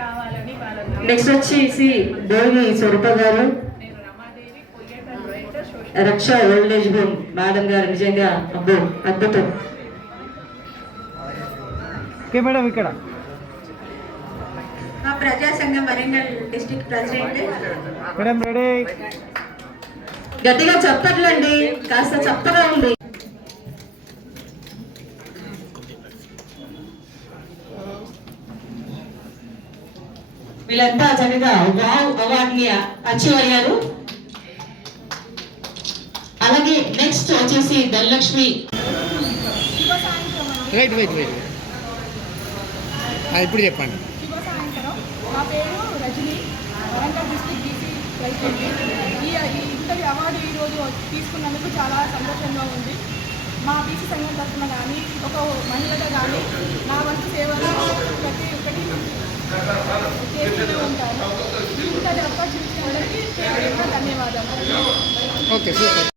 రావాలని నెక్స్ట్ వచ్చేసి దేవి స్వరూప గారు. రక్ష ఓల్డ్ ఏజ్ హోమ్ మేడం గారు నిజంగా అబ్బో అద్భుతం. ఓకే మేడం ఇక్కడ. మా ప్రజా సంఘం Warangal district president. Madam ready. గట్టిగా చెప్పట్లండి కాస్త చప్పగా ఉంది వీళ్ళంతా చక్కగా వావ్ అవార్డుని అచీవ్ అయ్యారు అలాగే నెక్స్ట్ వచ్చేసి ధనలక్ష్మి. వెయిట్ వెయిట్ వెయిట్ ఇప్పుడు చెప్పండి. నా పేరు రజని. Warangal BC president. ఈ ఈ ఇంతటి అవార్డు ఈరోజు తీసుకున్నందుకు చాలా సంతోషంగా ఉంది. మా బీసీ సంఘం తరఫున కానీ ఒక మహిళగా కానీ నా వంతు ఒక్కటి చేస్తూనే ఉంటాను ఇంతటి అవకాశం ఇచ్చిన అందరికీ ధన్యవాదాలు ఓకే సూపర్